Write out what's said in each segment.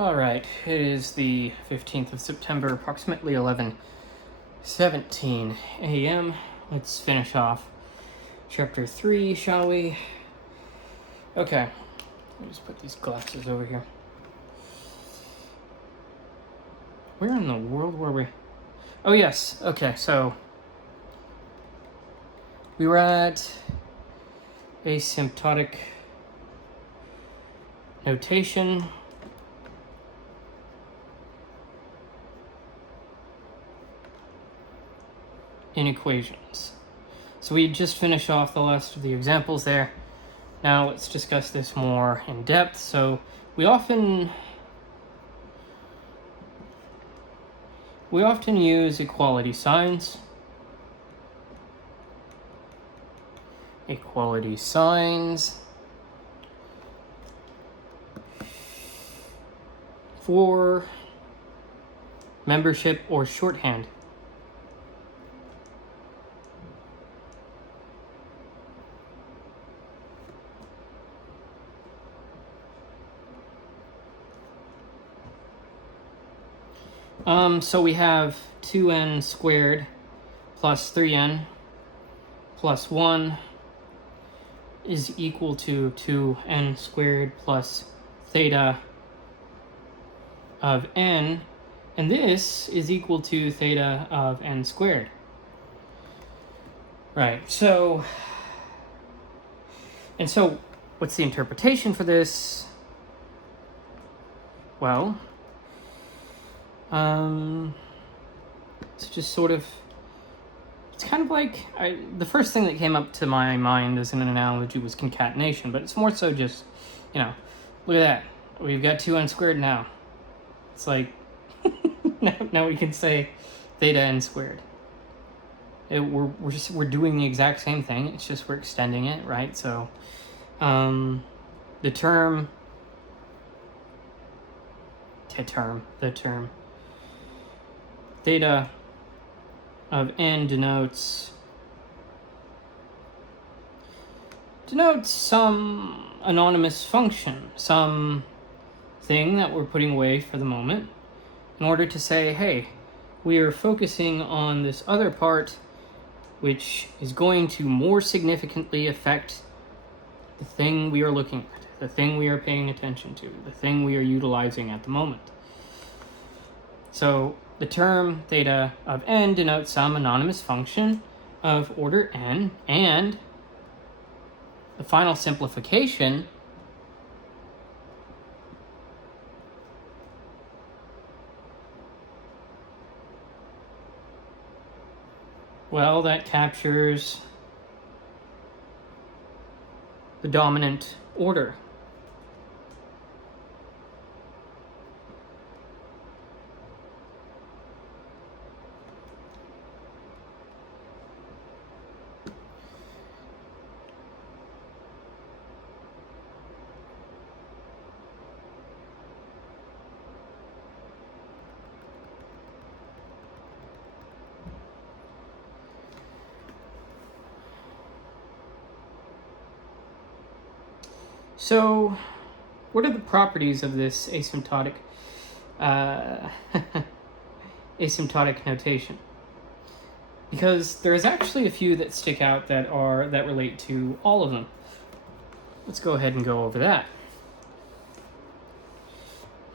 All right, it is the 15th of September, approximately 11:17 a.m. Let's finish off Chapter 3, shall we? Okay, let me just put these glasses over here. Where in the world were we? Oh, yes, okay, so we were at asymptotic notation. In equations. So we just finished off the last of the examples there. Now let's discuss this more in depth. So we often use equality signs. Equality signs for membership or shorthand. So we have 2n squared plus 3n plus 1 is equal to 2n squared plus theta of n, and this is equal to theta of n squared. Right, so what's the interpretation for this? Well, it's just sort of, it's kind of like, the first thing that came up to my mind as an analogy was concatenation, but it's more so just, look at that. We've got 2n squared now. It's like, now we can say theta n squared. We're doing the exact same thing. It's just we're extending it, right? So, the term theta of n denotes some anonymous function, some thing that we're putting away for the moment, in order to say, hey, we are focusing on this other part, which is going to more significantly affect the thing we are looking at, the thing we are paying attention to, the thing we are utilizing at the moment. So the term theta of n denotes some anonymous function of order n, and the final simplification that captures the dominant order. So, what are the properties of this asymptotic notation? Because there's actually a few that stick out that relate to all of them. Let's go ahead and go over that.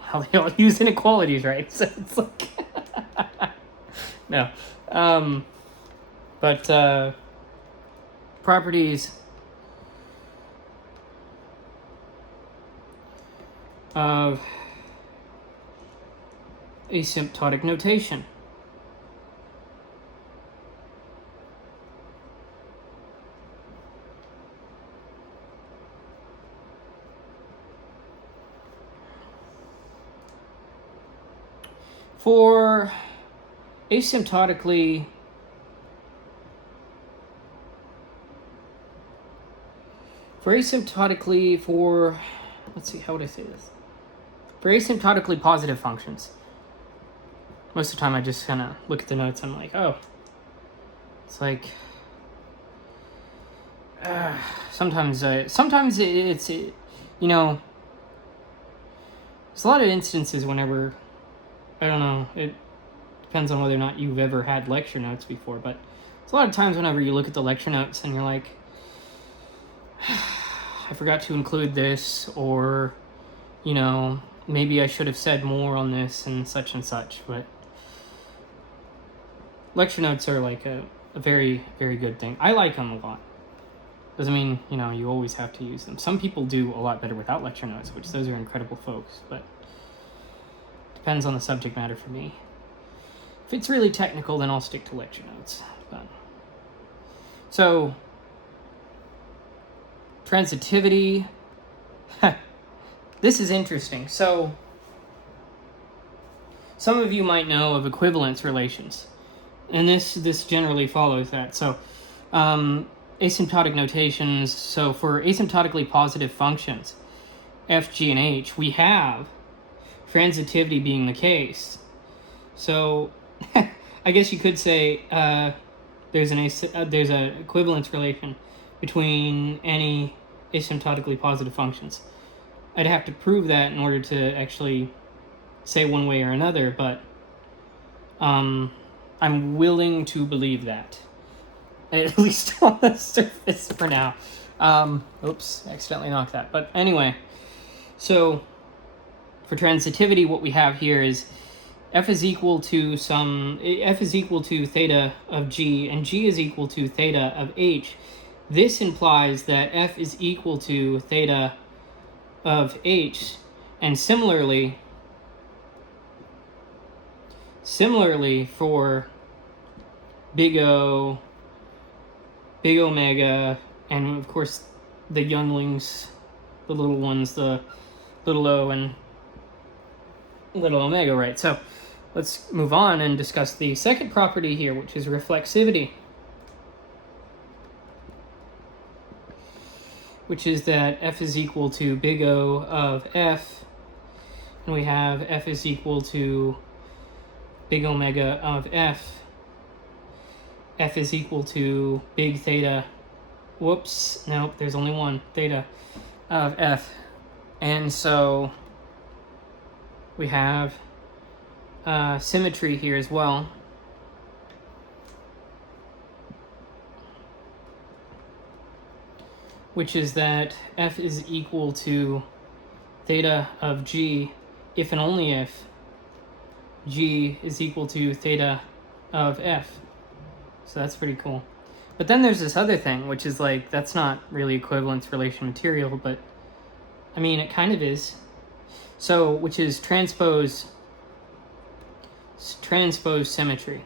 How they all use inequalities, right? So it's like no, but properties of asymptotic notation. For asymptotically let's see, how would I say this? For asymptotically positive functions, most of the time I just kind of look at the notes and I'm like, oh, it's like, sometimes it's there's a lot of instances whenever, I don't know, it depends on whether or not you've ever had lecture notes before, but there's a lot of times whenever you look at the lecture notes and you're like, I forgot to include this, or, you know, maybe I should have said more on this and such, but lecture notes are like a very, very good thing. I like them a lot. Doesn't mean, you know, you always have to use them. Some people do a lot better without lecture notes, which those are incredible folks, but depends on the subject matter for me. If it's really technical, then I'll stick to lecture notes. But, so, transitivity. This is interesting. So, some of you might know of equivalence relations, and this generally follows that. So, asymptotic notations. So for asymptotically positive functions, f, g, and h, we have transitivity being the case. So I guess you could say there's an equivalence relation between any asymptotically positive functions. I'd have to prove that in order to actually say one way or another, but I'm willing to believe that. At least on the surface for now. Oops, accidentally knocked that. But anyway, so for transitivity, what we have here is f is equal to theta of g, and g is equal to theta of h. This implies that f is equal to theta of h, and similarly for big O, big omega, and of course the younglings, the little ones, the little o and little omega, right? So let's move on and discuss the second property here, which is reflexivity, which is that f is equal to big O of f, and we have f is equal to big omega of f. F is equal to big theta, whoops, nope, there's only one, theta of f. And so we have symmetry here as well. Which is that f is equal to theta of g if and only if g is equal to theta of f. So that's pretty cool. But then there's this other thing, which is like, that's not really equivalence relation material, but I mean, it kind of is. So, which is transpose symmetry.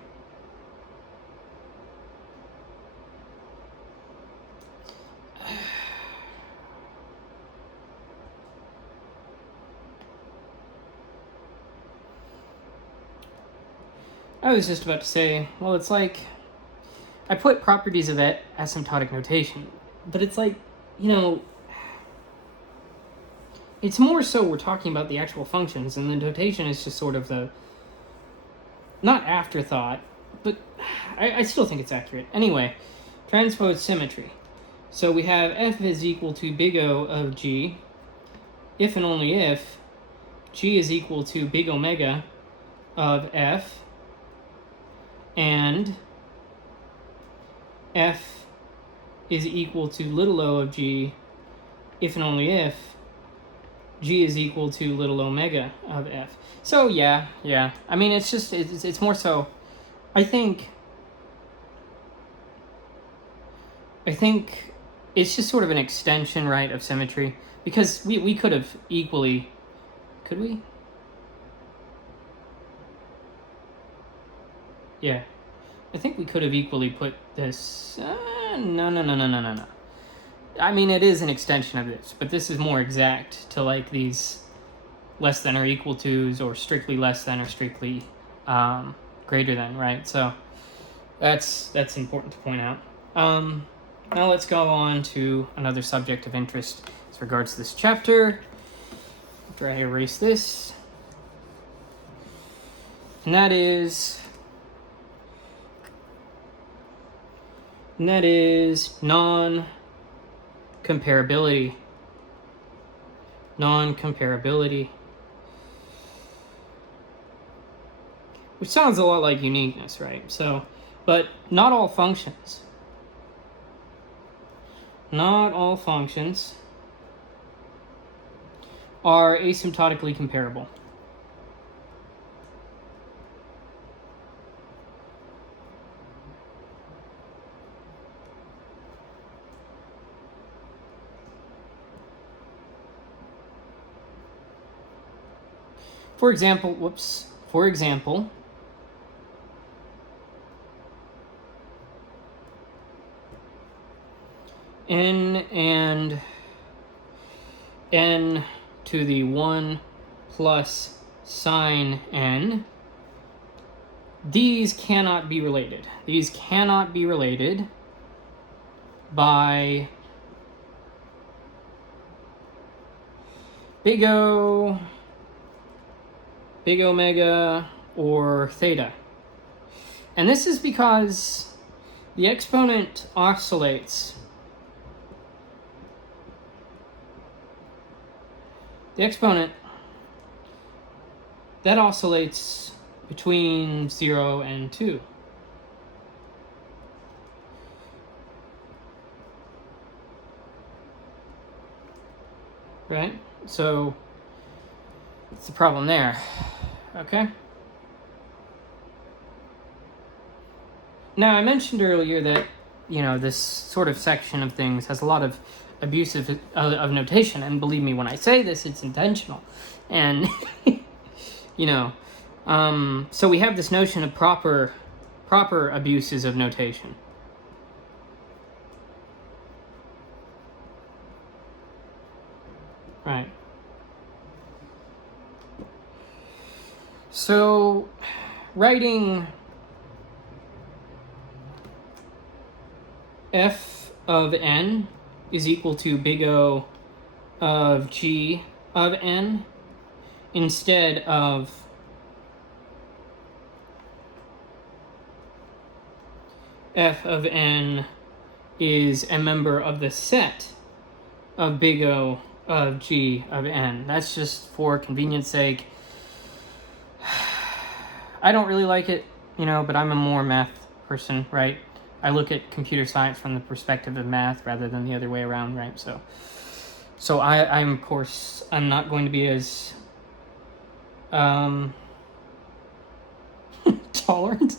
I was just about to say, well, it's like, I put properties of asymptotic notation, but it's like, you know, it's more so we're talking about the actual functions, and the notation is just sort of the, not afterthought, but I still think it's accurate. Anyway, transpose symmetry. So we have f is equal to big O of g, if and only if g is equal to big omega of f, and f is equal to little o of g if and only if g is equal to little omega of f. So yeah. I mean, it's just, it's more so, I think it's just sort of an extension, right, of symmetry, because we could have equally, could we? Yeah. I think we could have equally put this... No. I mean, it is an extension of this, but this is more exact to like these less than or equal to's, or strictly less than or strictly greater than, right? So that's important to point out. Now let's go on to another subject of interest as regards to this chapter. After I erase this. And that is non-comparability. which sounds a lot like uniqueness, right? So, but not all functions. Not all functions are asymptotically comparable. For example, n and n to the 1 plus sine n, these cannot be related. These cannot be related by big O, big omega, or theta. And this is because the exponent oscillates. The exponent, that oscillates between 0 and 2. Right? So, it's the problem there. Okay? Now, I mentioned earlier that, this sort of section of things has a lot of abusive of notation, and believe me when I say this, it's intentional. And, so we have this notion of proper abuses of notation. Right. So, writing f of n is equal to big O of g of n instead of f of n is a member of the set of big O of g of n. That's just for convenience sake. I don't really like it, but I'm a more math person, right? I look at computer science from the perspective of math rather than the other way around, right? So I'm of course, I'm not going to be as tolerant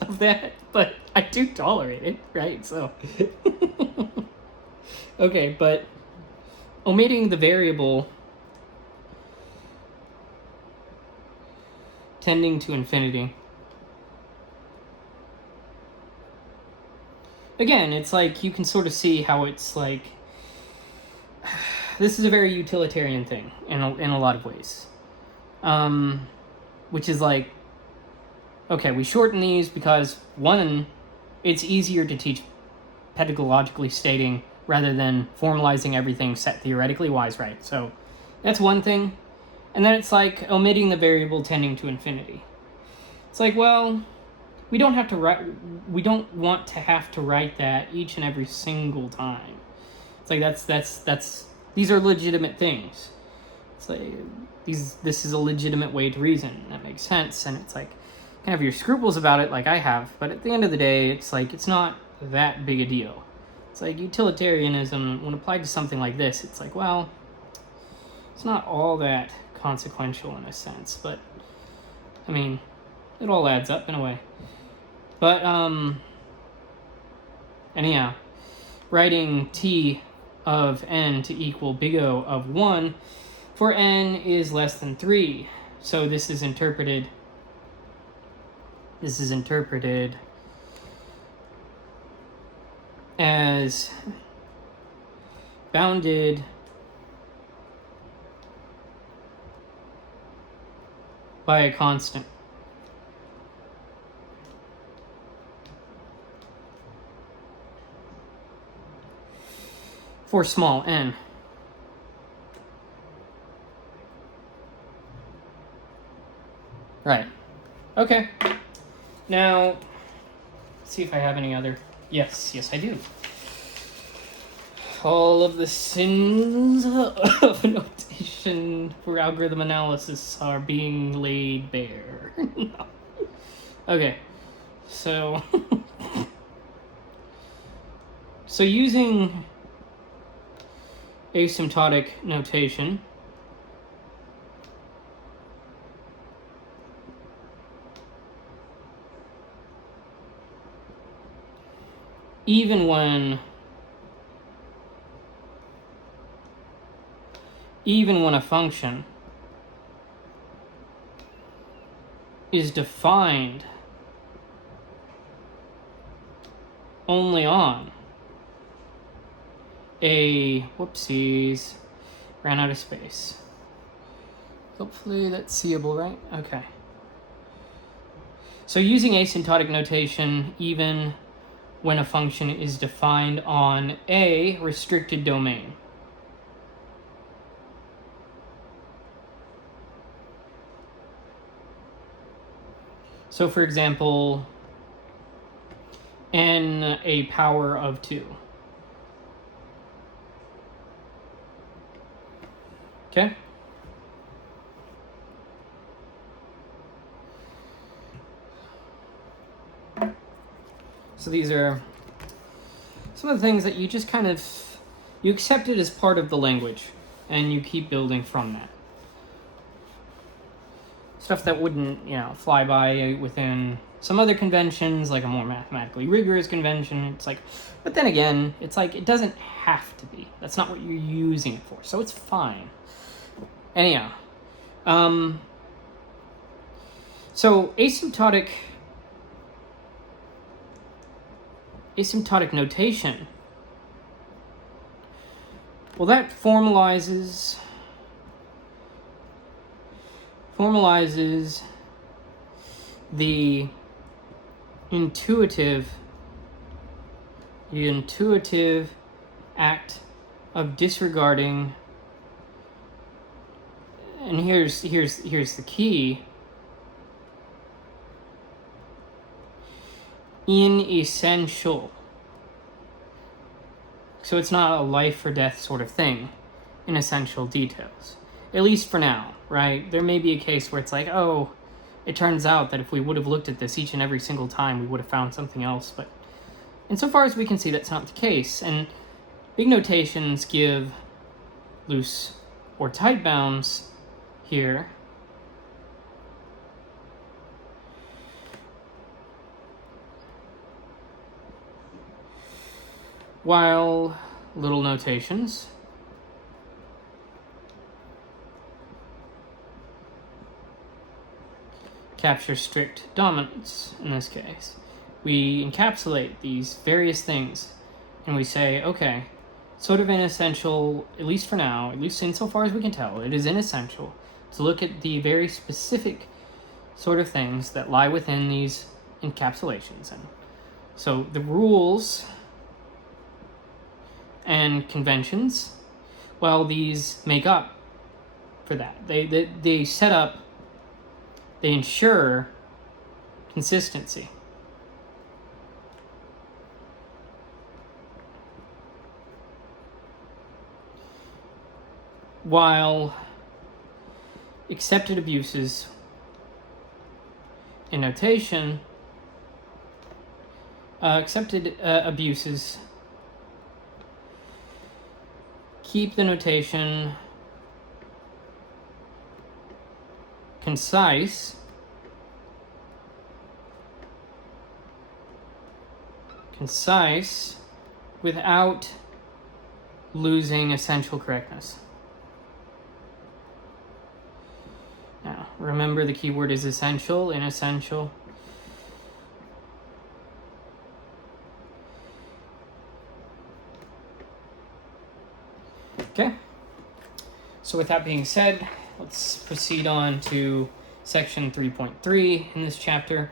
of that, but I do tolerate it, right? So okay, but omitting the variable tending to infinity. Again, it's like you can sort of see how it's like this is a very utilitarian thing in a lot of ways, which is like, okay, we shorten these because one, it's easier to teach pedagogically stating rather than formalizing everything set theoretically wise, right? So that's one thing. And then it's like omitting the variable tending to infinity. It's like, well, we don't want to have to write that each and every single time. It's like that's these are legitimate things. It's like this is a legitimate way to reason. That makes sense. And it's like you can have your scruples about it like I have, but at the end of the day, it's like it's not that big a deal. It's like utilitarianism, when applied to something like this, it's like, well, it's not all that consequential in a sense, but I mean, it all adds up in a way. But anyhow, writing t of n to equal big O of 1 for n is less than 3. So this is interpreted as bounded by a constant. For small n. Right. Okay. Now, let's see if I have any other. Yes, I do. all of the sins of notation for algorithm analysis are being laid bare. No. Okay, so so using asymptotic notation, even when a function is defined only on a, whoopsies, ran out of space. Hopefully that's seeable, right? Okay. So using asymptotic notation, even when a function is defined on a restricted domain. So for example, n a power of 2. Okay? So these are some of the things that you just kind of, you accept it as part of the language, and you keep building from that. Stuff that wouldn't, fly by within some other conventions, like a more mathematically rigorous convention. It's like, but then again, it's like, it doesn't have to be. That's not what you're using it for, so it's fine. Anyhow, so asymptotic notation, well, that formalizes the intuitive act of disregarding, and here's the key, inessential. So it's not a life or death sort of thing, inessential details. At least for now, right? There may be a case where it's like, oh, it turns out that if we would have looked at this each and every single time, we would have found something else. But insofar as we can see, that's not the case. And big notations give loose or tight bounds here. While little notations capture strict dominance. In this case, we encapsulate these various things and we say, okay, sort of inessential, at least for now, at least insofar as we can tell, it is inessential to look at the very specific sort of things that lie within these encapsulations. And so the rules and conventions, well, these make up for that. They set up, they ensure consistency. While accepted abuses in notation, abuses keep the notation concise, without losing essential correctness. Now, remember the key word is essential, inessential. Okay, so with that being said, let's proceed on to section 3.3 in this chapter.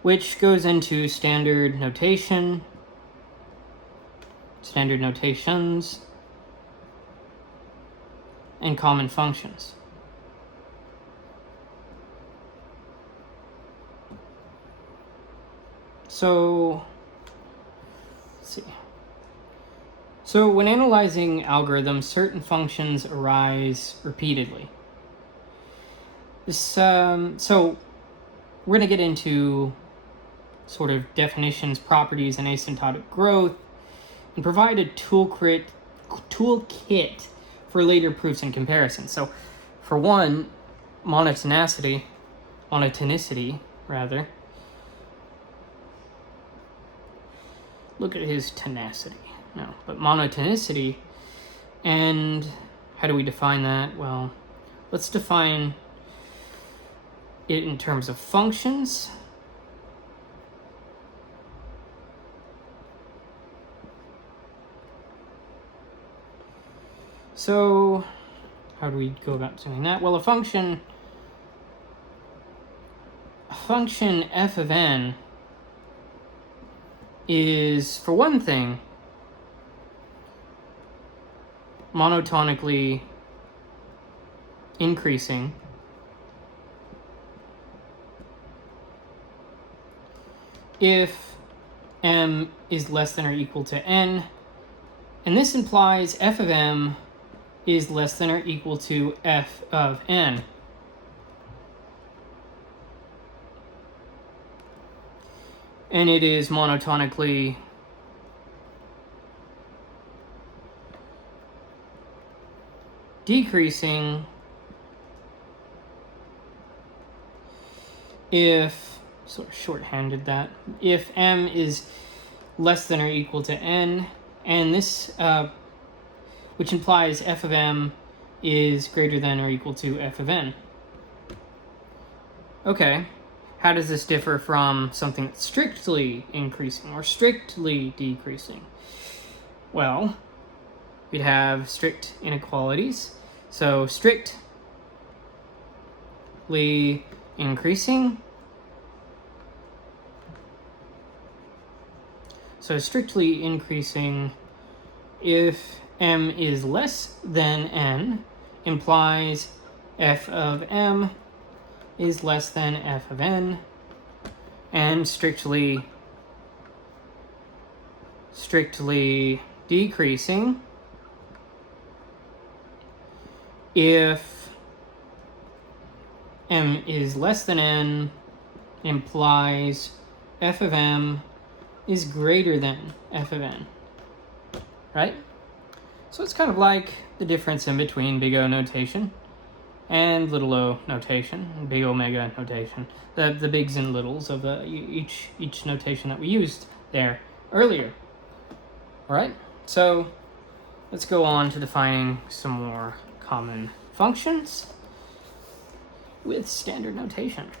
Which goes into standard notation, standard notations, and common functions. So, let's see. So when analyzing algorithms, certain functions arise repeatedly. So we're going to get into sort of definitions, properties, and asymptotic growth, and provide a toolkit for later proofs and comparisons. So for one, monotonicity rather. Look at his tenacity. No, but monotonicity, and how do we define that? Well, let's define it in terms of functions. So how do we go about doing that? Well, a function f of n is, for one thing, monotonically increasing if m is less than or equal to n, and this implies f of m is less than or equal to f of n. And it is monotonically decreasing if, sort of shorthanded that, if m is less than or equal to n, and this, which implies f of m is greater than or equal to f of n. Okay. How does this differ from something that's strictly increasing or strictly decreasing? Well, we'd have strict inequalities. So strictly increasing. So strictly increasing if m is less than n implies f of m is less than f of n, and strictly decreasing if m is less than n implies f of m is greater than f of n, right? So it's kind of like the difference in between big O notation and little o notation, and big omega notation, the bigs and littles of each notation that we used there earlier. All right, so let's go on to defining some more common functions with standard notation.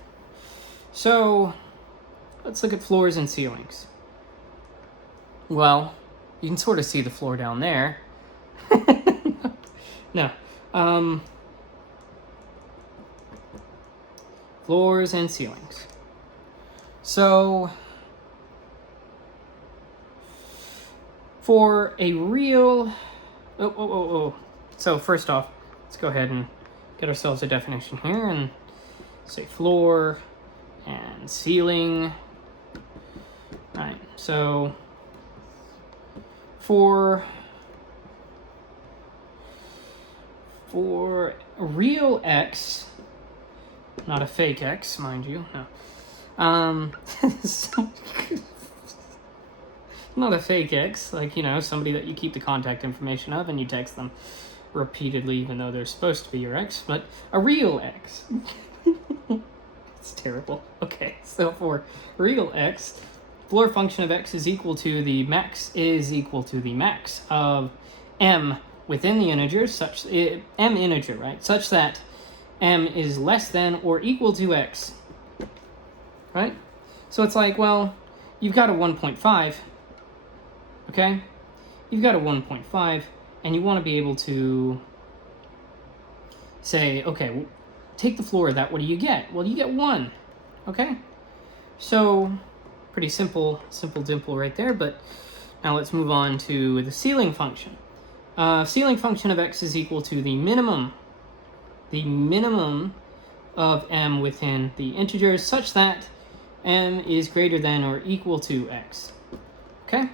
So let's look at floors and ceilings. Well, you can sort of see the floor down there. No. Floors and ceilings. So for a real... So first off, let's go ahead and get ourselves a definition here and say floor and ceiling. All right, so for a real x, not a fake x, mind you, no. Not a fake x, like, somebody that you keep the contact information of and you text them repeatedly even though they're supposed to be your ex, but a real x. It's terrible. Okay, so for real x, floor function of x is equal to the max of m within the integers, m integer, right? Such that m is less than or equal to x, right? So it's like, well, you've got a 1.5, okay? You've got a 1.5, and you want to be able to say, okay, well, take the floor of that, what do you get? Well, you get 1, okay? So, pretty simple dimple right there, but now let's move on to the ceiling function. ceiling function of x is equal to the minimum of m within the integers such that m is greater than or equal to x. Okay?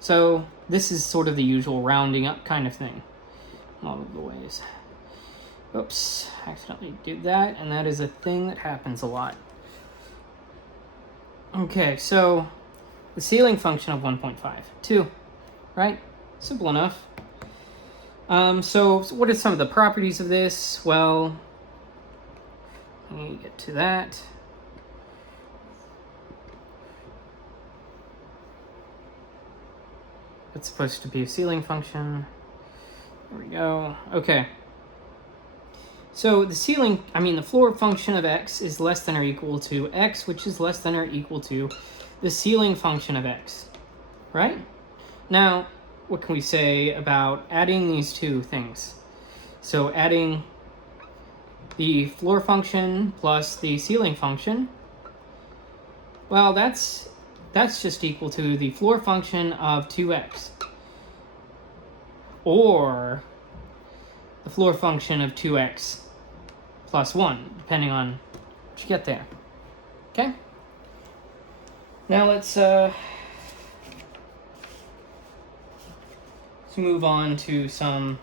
So this is sort of the usual rounding up kind of thing. All of the ways. Oops, accidentally did that, and that is a thing that happens a lot. Okay, so the ceiling function of 1.5, 2, right? Simple enough. So what are some of the properties of this? Well, let me get to that. It's supposed to be a ceiling function. There we go. Okay. So the floor function of x is less than or equal to x, which is less than or equal to the ceiling function of x, right? Now, what can we say about adding these two things? So adding the floor function plus the ceiling function, well, that's just equal to the floor function of 2x, or the floor function of 2x plus 1, depending on what you get there. Okay? Now let's move on to some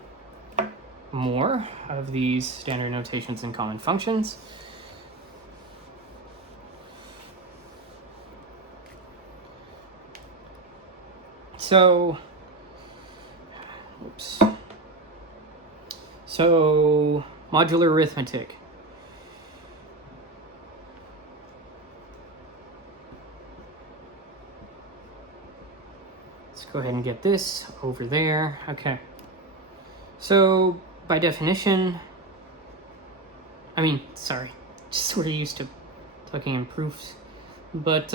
more of these standard notations and common functions. So modular arithmetic. Let's go ahead and get this over there. Okay. So by definition, just sort of used to talking in proofs. But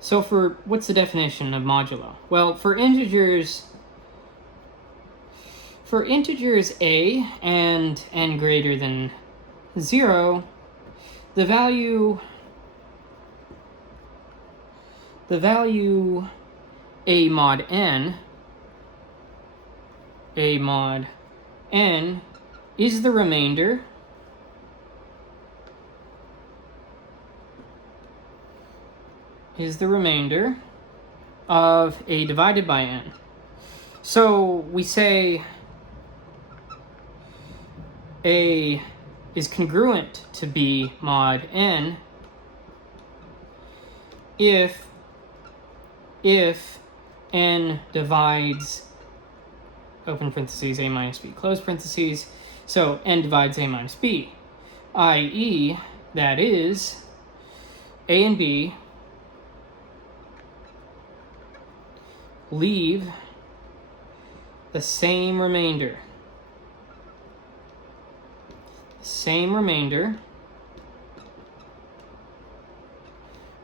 so what's the definition of modulo? Well, for integers a and n greater than 0, the value a mod n is the remainder of a divided by n. So we say a is congruent to b mod n if n divides open parentheses a minus b close parentheses, so n divides a minus b, i.e. that is a and b leave the same remainder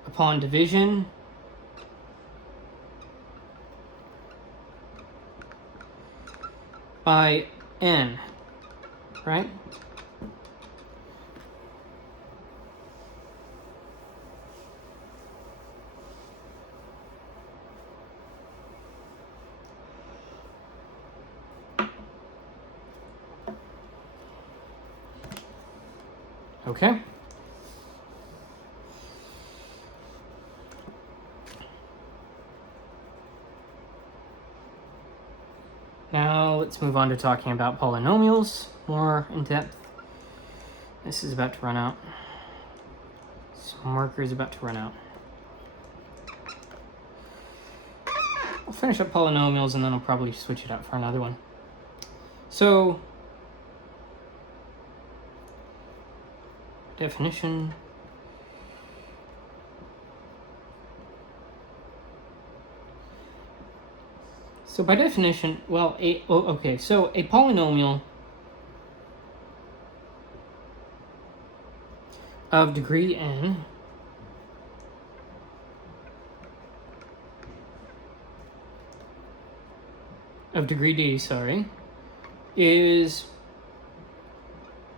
upon division by n, right? Okay. Now let's move on to talking about polynomials more in depth. This is about to run out. This marker is about to run out. I'll finish up polynomials and then I'll probably switch it out for another one. So, definition. So by definition, well, so a polynomial of degree n of degree d, is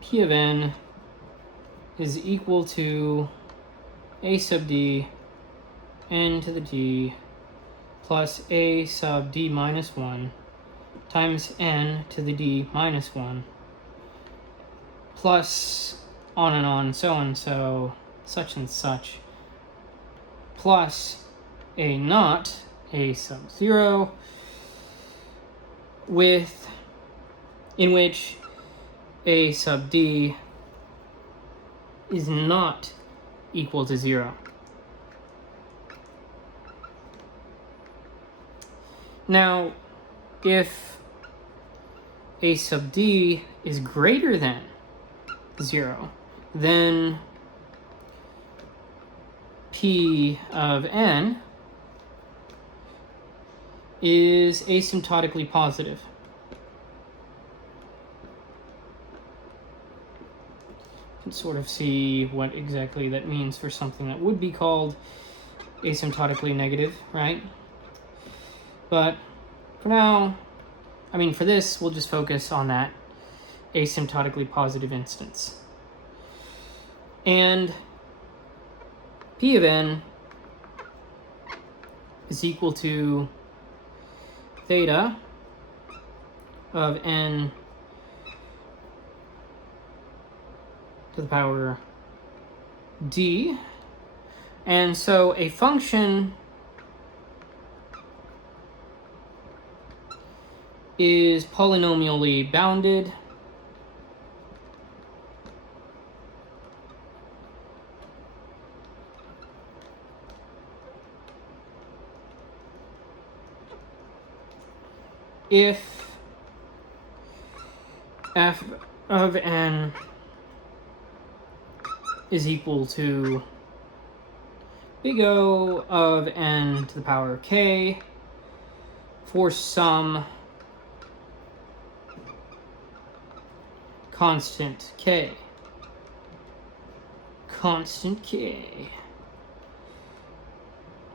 p of n is equal to a sub d n to the d plus a sub d minus 1 times n to the d minus 1 plus on and on, so and so, such and such, plus a naught, a sub 0, in which a sub d is not equal to 0. Now, if a sub d is greater than 0, then P of n is asymptotically positive. You can sort of see what exactly that means for something that would be called asymptotically negative, right? But for now, for this, we'll just focus on that asymptotically positive instance. And P of n is equal to theta of n to the power d. And so a function is polynomially bounded if f of n is equal to big O of n to the power k for some constant k. Constant k.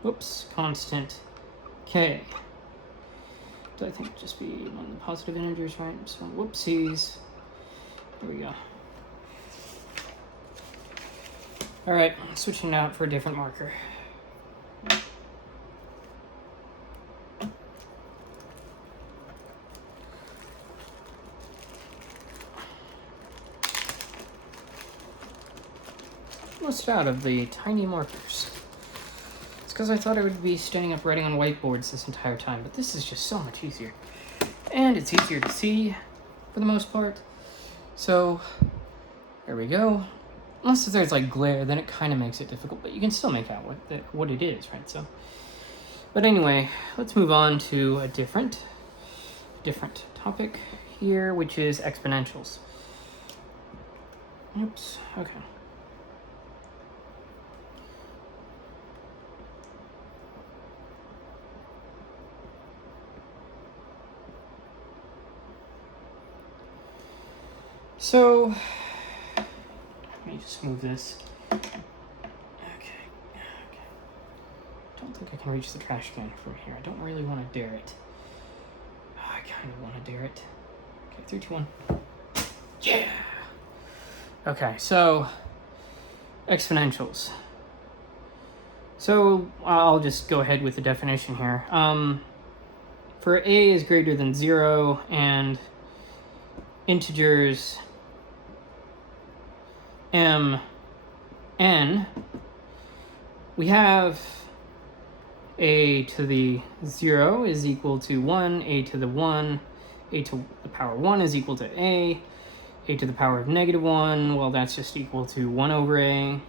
Whoops, constant k. I think just be one of the positive integers, right? So whoopsies. There we go. All right, switching out for a different marker. Most out of the tiny markers. It's because I thought I would be standing up writing on whiteboards this entire time, but this is just so much easier. And it's easier to see for the most part. So there we go. Unless if there's like glare, then it kind of makes it difficult, but you can still make out what it is, right? So, but anyway, let's move on to a different topic here, which is exponentials. Oops, okay. So, let me just move this. Okay. Don't think I can reach the trash can from here. I don't really want to dare it. I kind of want to dare it. Okay, 3, 2, 1. Yeah! Okay, so, exponentials. So, I'll just go ahead with the definition here. For a is greater than 0 and integers m, n, we have a to the 0 is equal to 1, a to the 1, a to the power 1 is equal to a to the power of negative 1, well, that's just equal to 1 over a.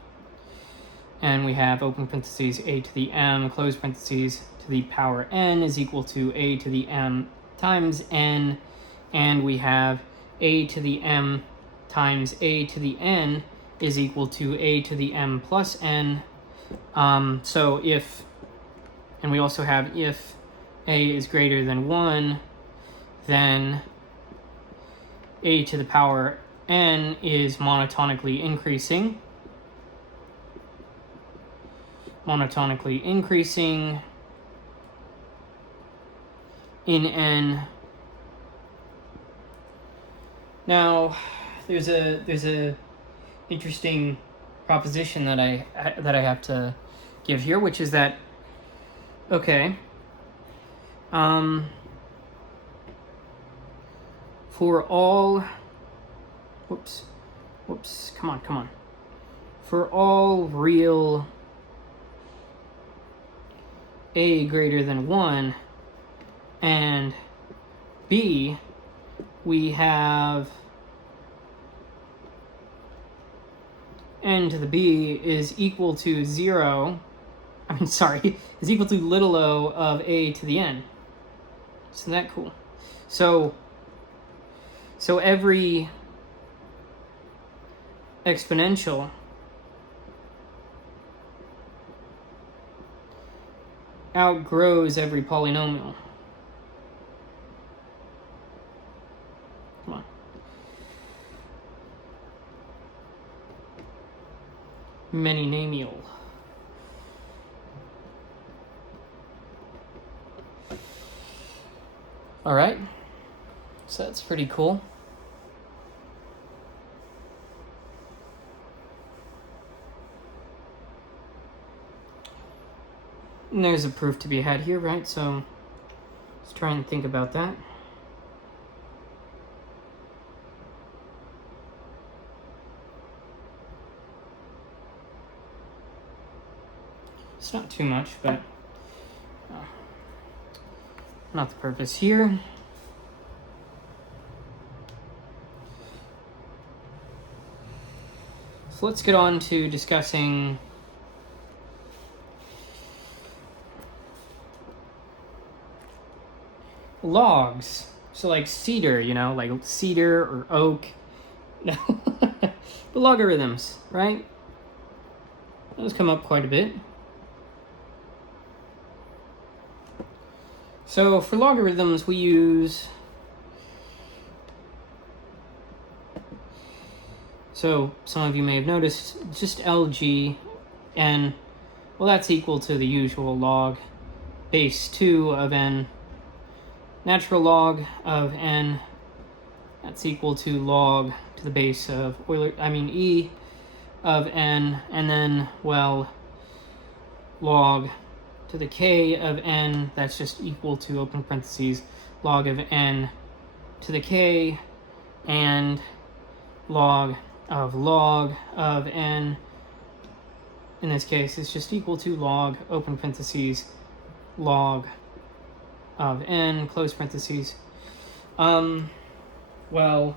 And we have open parentheses a to the m, close parentheses, to the power n is equal to a to the m times n. And we have a to the m times a to the n is equal to a to the m plus n. So if, and we also have if a is greater than 1, then a to the power n is monotonically increasing. Monotonically increasing in n. Now, there's a interesting proposition that I have to give here, which is that, okay, for all, come on. For all real a greater than 1 and b, we have n to the b is equal to 0, is equal to little o of a to the n. Isn't that cool? So every exponential outgrows every polynomial. Come on. Many-namial. All right, so that's pretty cool. And there's a proof to be had here, right? So let's try and think about that. It's not too much, but not the purpose here. So let's get on to discussing logs. So like cedar, you know, like cedar or oak. No, the logarithms, right? Those come up quite a bit. So for logarithms, we use, so some of you may have noticed, just LG, and well, that's equal to the usual log base 2 of n. Natural log of n, that's equal to log to the base of e of n, and then, well, log to the k of n, that's just equal to, open parentheses, log of n to the k, and log of n, in this case, is just equal to log, open parentheses, log of n, close parentheses. Well,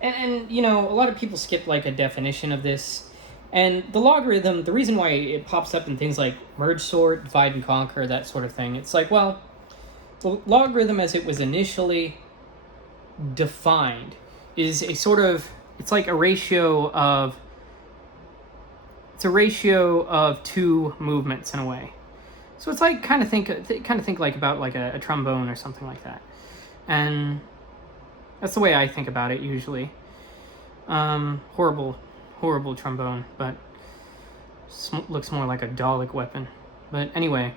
and you know, a lot of people skip like a definition of this, and the logarithm, the reason why it pops up in things like merge sort, divide and conquer, that sort of thing, it's like, well, the logarithm as it was initially defined is a sort of, it's like a ratio of, it's a ratio of two movements in a way. So it's like kind of think like about like a trombone or something like that, and that's the way I think about it usually. Horrible trombone, but looks more like a Dalek weapon. But anyway,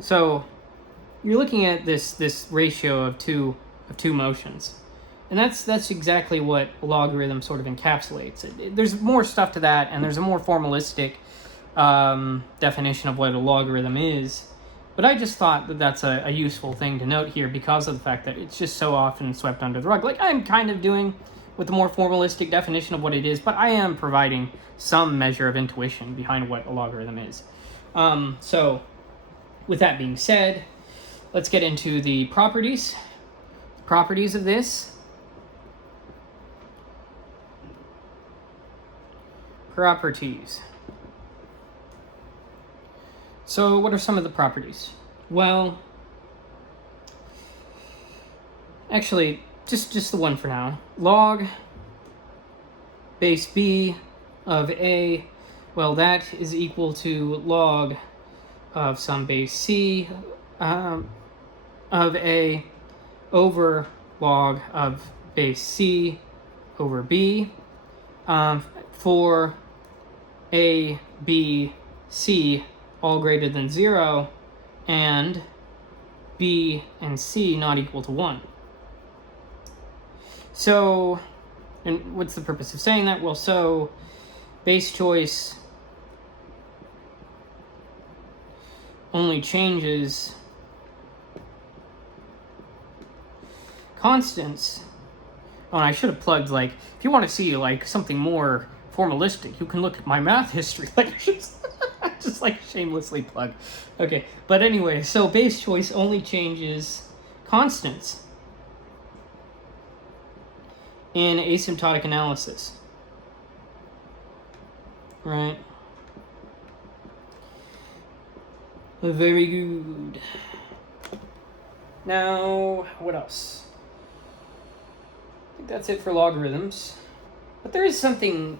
so you're looking at this ratio of two motions, and that's exactly what a logarithm sort of encapsulates. There's more stuff to that, and there's a more formalistic definition of what a logarithm is, but I just thought that that's a useful thing to note here because of the fact that it's just so often swept under the rug. Like I'm kind of doing with the more formalistic definition of what it is, but I am providing some measure of intuition behind what a logarithm is. So with that being said, let's get into the properties of this. Properties. So what are some of the properties? Well, actually, just the one for now. Log base b of a, well, that is equal to log of some base c of a over log of base c over b for a, b, c all greater than 0 and b and c not equal to 1. So, and what's the purpose of saying that? Well, so base choice only changes constants. Oh, and I should have plugged, like, if you want to see, like, something more formalistic, you can look at my math history lectures. Just, like, shamelessly plug. Okay, but anyway, so base choice only changes constants in asymptotic analysis. Right? Very good. Now, what else? I think that's it for logarithms. But there is something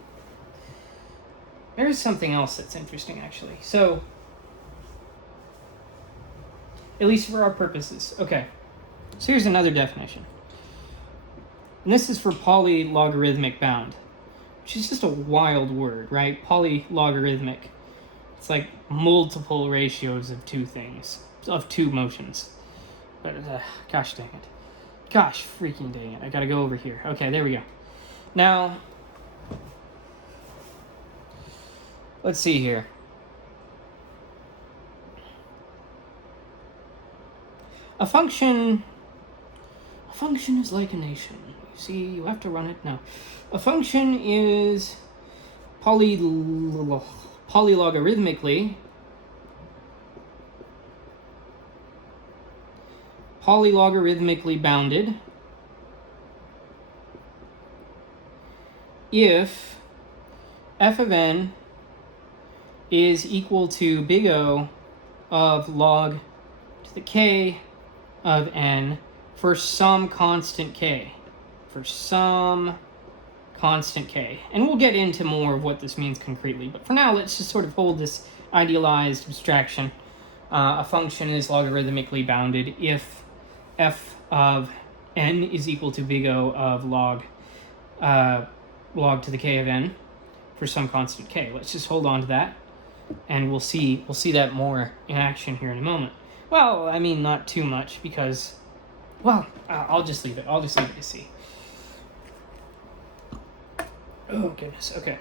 else that's interesting, actually. So, at least for our purposes. Okay. So here's another definition. And this is for polylogarithmic bound, which is just a wild word, right? Polylogarithmic. It's like multiple ratios of two things, of two motions. But, gosh dang it. Gosh freaking dang it. I gotta go over here. Okay, there we go. Now, let's see here. A function is like a nation. You see, you have to run it now. A function is polylogarithmically bounded if f of n is equal to big O of log to the k of n for some constant k. For some constant k. And we'll get into more of what this means concretely. But for now, let's just sort of hold this idealized abstraction. A function is logarithmically bounded if f of n is equal to big O of log to the k of n for some constant k. Let's just hold on to that, and we'll see that more in action here in a moment. Well, I mean, not too much, because, well, I'll just leave it. I'll just leave it to see. Oh, goodness. Okay.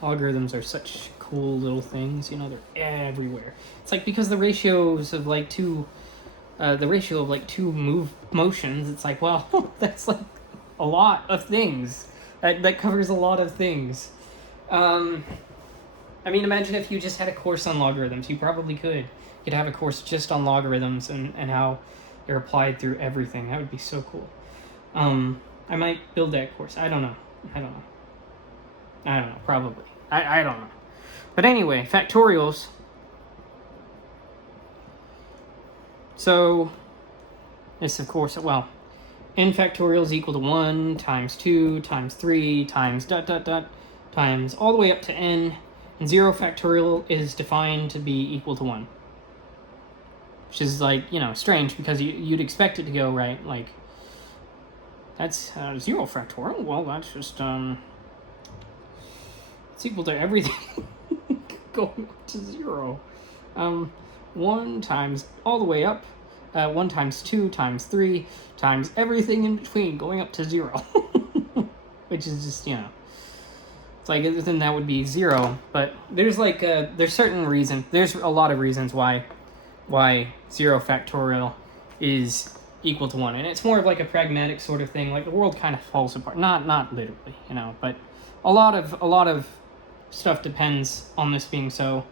Algorithms are such cool little things, you know, they're everywhere. It's like, because the ratios of like two motions, it's like, well, that's like a lot of things. That covers a lot of things. I mean, imagine if you just had a course on logarithms. You probably could. You could have a course just on logarithms and how they're applied through everything. That would be so cool. I might build that course. I don't know. Probably. I don't know. But anyway, factorials. So, this, of course, well, n factorial is equal to 1 times 2 times 3 times ... times all the way up to n. And 0 factorial is defined to be equal to 1. Which is, like, you know, strange, because you'd expect it to go, right, like, that's 0 factorial? Well, that's just, it's equal to everything going up to 0. 1 times all the way up, 1 times 2 times 3 times everything in between going up to 0. Which is just, you know, it's like, then that would be 0. But there's like, there's certain reasons, there's a lot of reasons why 0 factorial is equal to 1. And it's more of like a pragmatic sort of thing. Like, the world kind of falls apart. Not literally, you know, but a lot of stuff depends on this being so.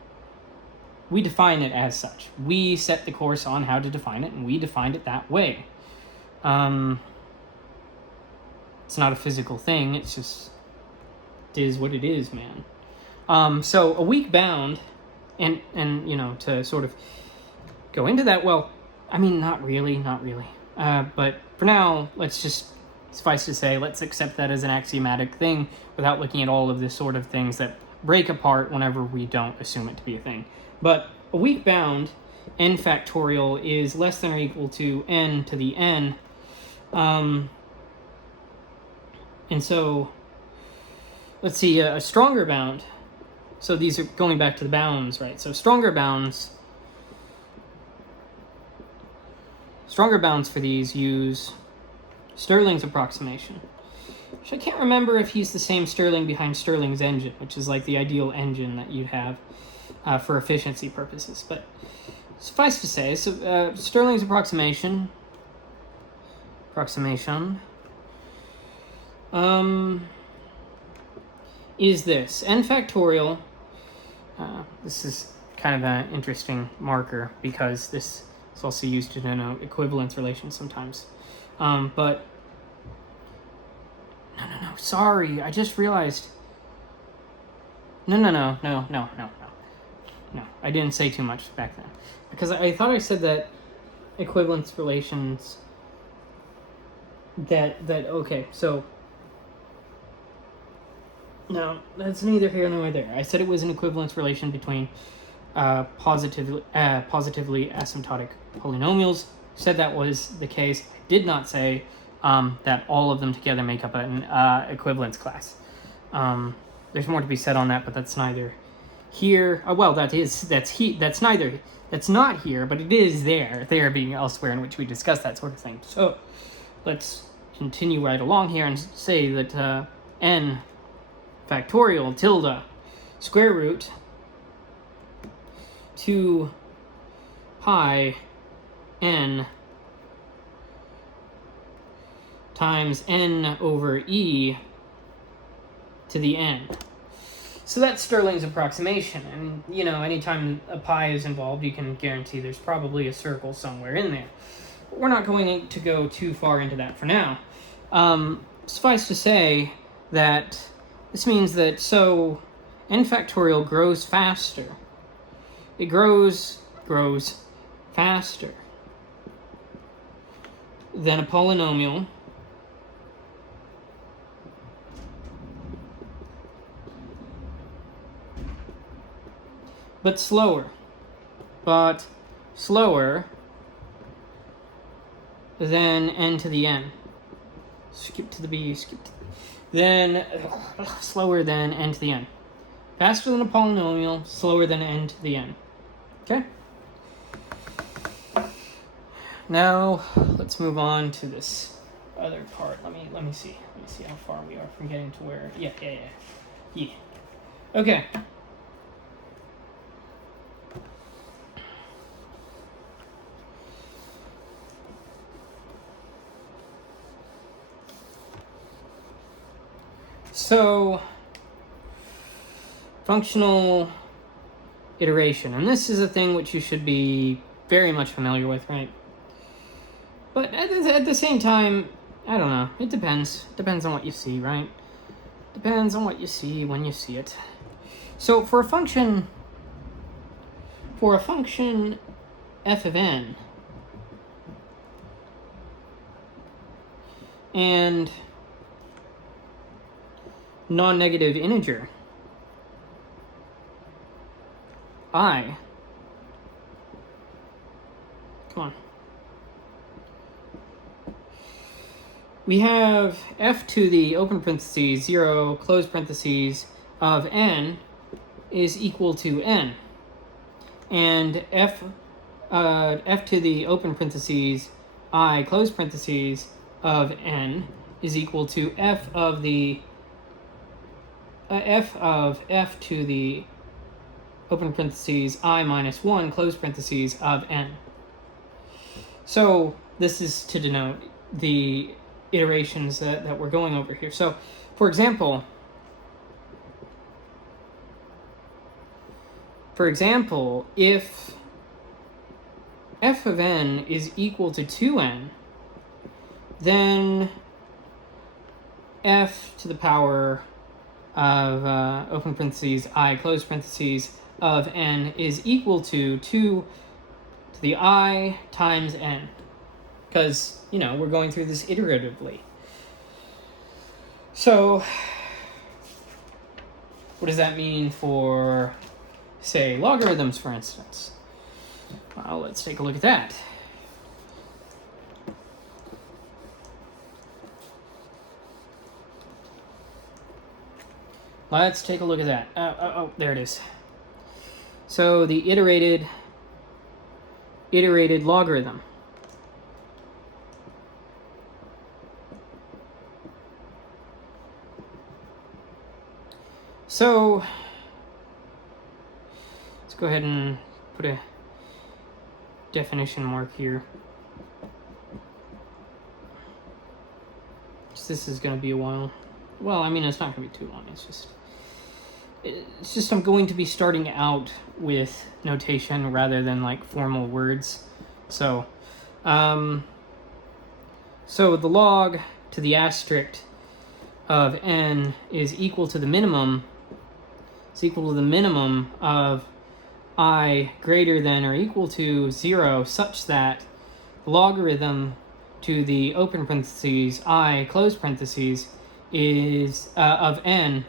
We define it as such. We set the course on how to define it, and we defined it that way. It's not a physical thing. It's just, it is what it is, man. So a weak bound, and you know, to sort of go into that, well, I mean, not really. But for now, let's just, suffice to say, let's accept that as an axiomatic thing without looking at all of the sort of things that break apart whenever we don't assume it to be a thing. But a weak bound, n factorial, is less than or equal to n to the n. And so, let's see, a stronger bound. So these are going back to the bounds, right? So stronger bounds for these use Stirling's approximation. Which I can't remember if he's the same Stirling behind Stirling's engine, which is like the ideal engine that you'd have for efficiency purposes. But suffice to say, so, Stirling's approximation is this. N factorial, this is kind of an interesting marker because this is also used to denote equivalence relations sometimes. But, no, sorry, I just realized. No, I didn't say too much back then. Because I thought I said that equivalence relations, okay, so, no, that's neither here nor there. I said it was an equivalence relation between positively asymptotic polynomials. Said that was the case. I did not say that all of them together make up an equivalence class. There's more to be said on that, but that's neither here. Well, that's not here, but it is there. There being elsewhere in which we discuss that sort of thing. So let's continue right along here and say that n factorial tilde square root 2 pi n times n over e to the n. So that's Stirling's approximation, and anytime a pi is involved, you can guarantee there's probably a circle somewhere in there. But we're not going to go too far into that for now. Suffice to say that this means that so n factorial grows faster. It grows faster than a polynomial but slower than n to the n. Skip to the b, then slower than n to the n. Faster than a polynomial, slower than n to the n. Okay? Now, let's move on to this other part. Let me see. Let me see how far we are from getting to where... Yeah. Okay. So, functional iteration. And this is a thing which you should be very much familiar with, right? But at the same time, I don't know. It depends. Depends on what you see, right? Depends on what you see when you see it. So for a function f of n, and non-negative integer I, come on, we have f to the open parentheses 0 close parentheses of n is equal to n, and f to the open parentheses I close parentheses of n is equal to f of f to the open parentheses I minus 1 close parentheses of n. So this is to denote the iterations that we're going over here. So for example, if f of n is equal to 2n, then f to the power of open parentheses I close parentheses of n is equal to 2 to the I times n, because we're going through this iteratively. So what does that mean for, say, logarithms, for instance? Well, let's take a look at that. Let's take a look at that. Oh, there it is. So the iterated logarithm. So let's go ahead and put a definition mark here. This is going to be a while. Well, I mean, it's not going to be too long. It's just I'm going to be starting out with notation rather than like formal words. So, so the log to the asterisk of n is equal to the minimum. It's equal to the minimum of I greater than or equal to 0, such that the logarithm to the open parentheses I close parentheses is of n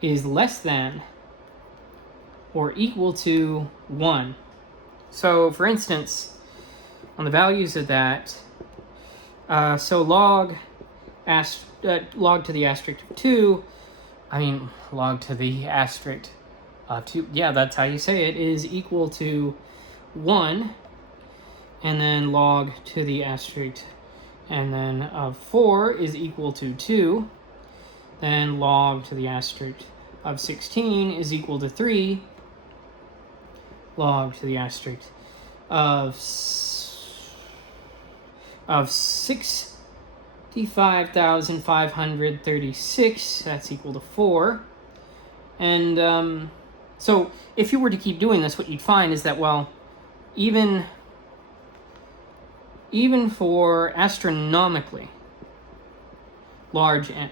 is less than or equal to 1. So for instance, on the values of that, so log to the asterisk of 2, log to the asterisk of 2, yeah, that's how you say it, is equal to 1. And then log to the asterisk, and then of 4 is equal to 2. Then log to the asterisk of 16 is equal to 3. Log to the asterisk of 65,536, that's equal to 4. And so if you were to keep doing this, what you'd find is that, well, even for astronomically large n,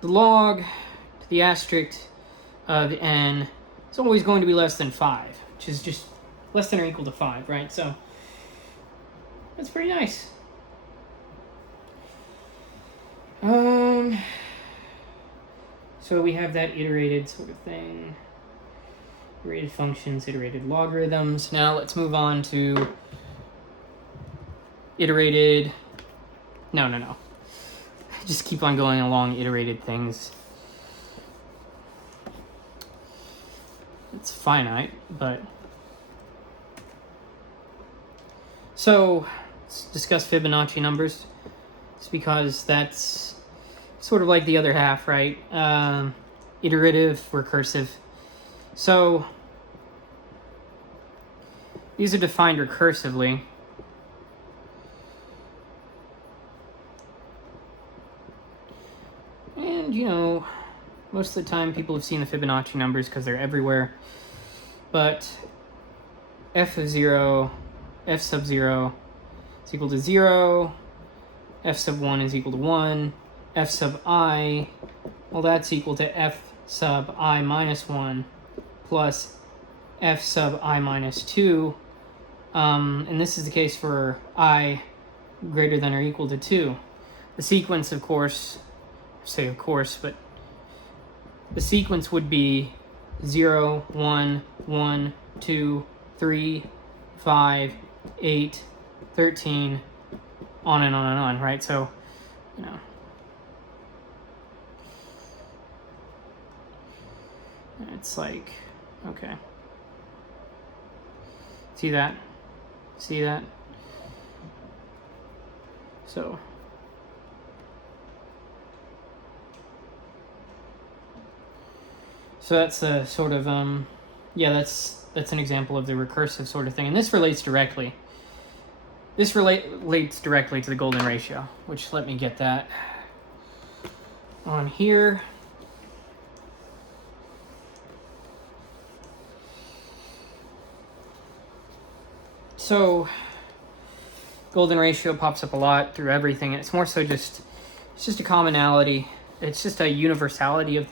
the log to the asterisk of n is always going to be less than 5, which is just less than or equal to 5, right? So that's pretty nice. So we have that iterated sort of thing. Iterated functions, iterated logarithms. Now let's move on to iterated... No. Just keep on going along iterated things. It's finite, but... So, let's discuss Fibonacci numbers. It's because that's sort of like the other half, right? Iterative, recursive. So, these are defined recursively. And, you know, most of the time people have seen the Fibonacci numbers because they're everywhere. But f sub 0 is equal to 0. F sub 1 is equal to 1. F sub I, well, that's equal to f sub I minus 1 plus f sub I minus 2. And this is the case for I greater than or equal to 2. The sequence, of course, but the sequence would be 0, 1, 1, 2, 3, 5, 8, 13, on and on and on, right? So, you know, it's like, okay. See that? See that? So, that's a sort of, yeah, that's an example of the recursive sort of thing. And this relates directly. This relates directly to the golden ratio, which, let me get that on here. So, golden ratio pops up a lot through everything, and it's more so it's just a commonality. It's just a universality of a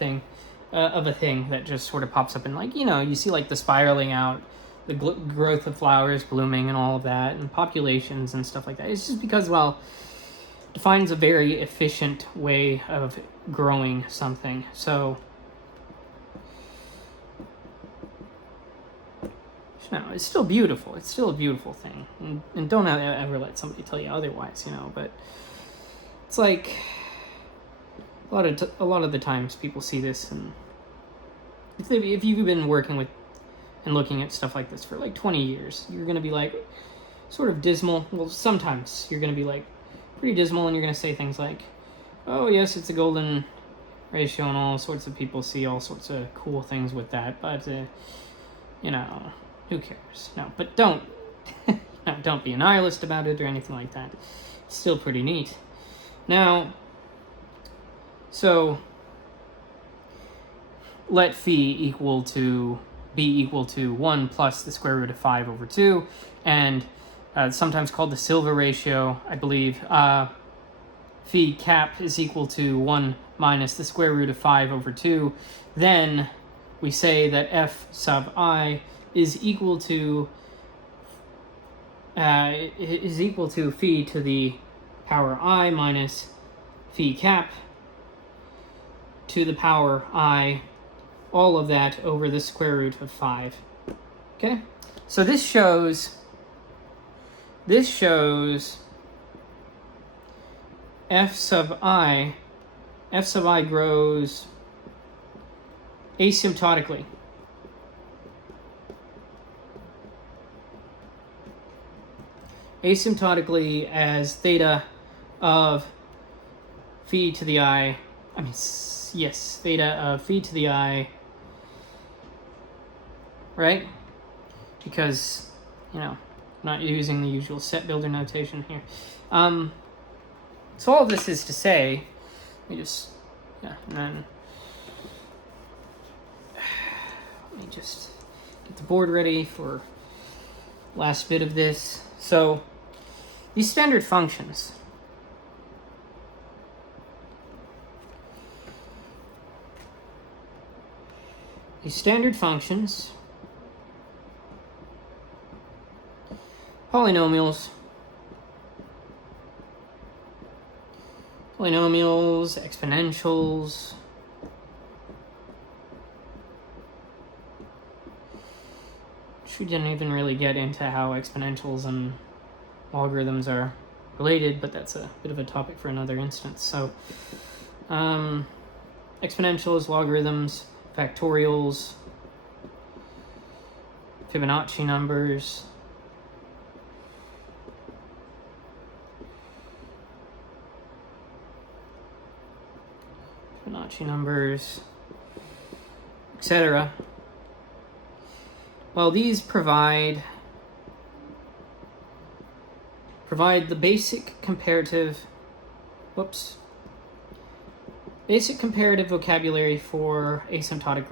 thing that just sort of pops up in, like, you know, you see like the spiraling out, the growth of flowers blooming and all of that, and populations and stuff like that. It's just because, well, it defines a very efficient way of growing something. So, no, it's still beautiful. It's still a beautiful thing. And don't ever let somebody tell you otherwise, you know, but it's like a lot of the times people see this, and if you've been working with and looking at stuff like this for like 20 years, you're going to be like sort of dismal. Well, sometimes you're going to be like pretty dismal, and you're going to say things like, oh yes, it's a golden ratio, and all sorts of people see all sorts of cool things with that, but you know, who cares? No, but don't no, don't be a nihilist about it or anything like that. It's still pretty neat. Now, so let phi equal to be equal to 1 plus the square root of 5 over 2, and sometimes called the silver ratio, I believe. Phi cap is equal to 1 minus the square root of 5 over 2. Then we say that f sub I is equal to phi to the power I minus phi cap to the power I, all of that over the square root of 5. Okay? So this shows f sub I grows asymptotically. Asymptotically as theta of phi to the I, theta of phi to the I, right? Because, you know, I'm not using the usual set builder notation here. So all of this is to say, let me just get the board ready for last bit of this. So these standard functions, polynomials, exponentials, we didn't even really get into how exponentials and logarithms are related, but that's a bit of a topic for another instance. So exponentials, logarithms, factorials, Fibonacci numbers, etc. Well, these provide the basic comparative vocabulary for asymptotic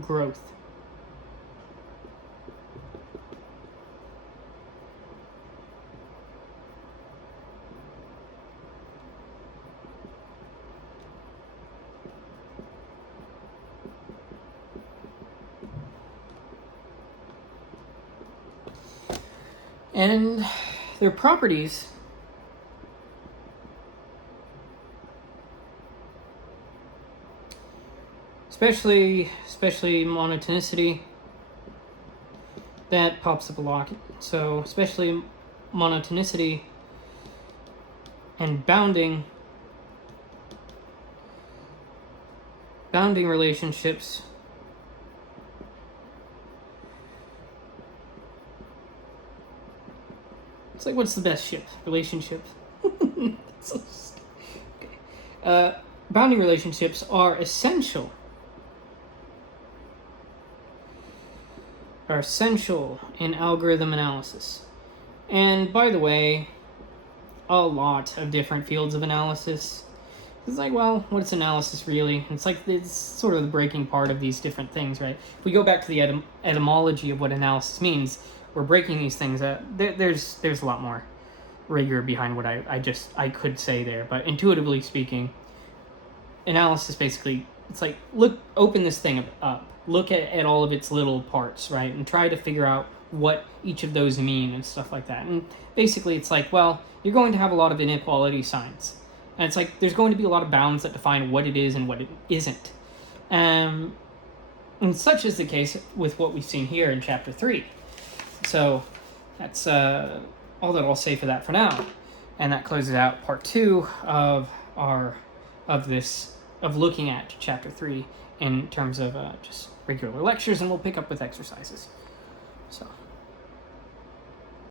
growth. And their properties especially monotonicity, that pops up a lot. So especially monotonicity and bounding relationships It's like, what's the best relationship? So okay. Bounding relationships are essential. In algorithm analysis. And by the way, a lot of different fields of analysis. It's like, well, what's analysis really? It's like, it's sort of the breaking part of these different things, right? If we go back to the etymology of what analysis means, we're breaking these things up. There's a lot more rigor behind what I could say there, but intuitively speaking, analysis basically, it's like, open this thing up, look at all of its little parts, right, and try to figure out what each of those mean and stuff like that. And basically it's like, well, you're going to have a lot of inequality signs, and it's like there's going to be a lot of bounds that define what it is and what it isn't. And such is the case with what we've seen here in chapter 3. So that's all that I'll say for that for now, and that closes out part 2 of looking at chapter 3 in terms of just regular lectures, and we'll pick up with exercises. So.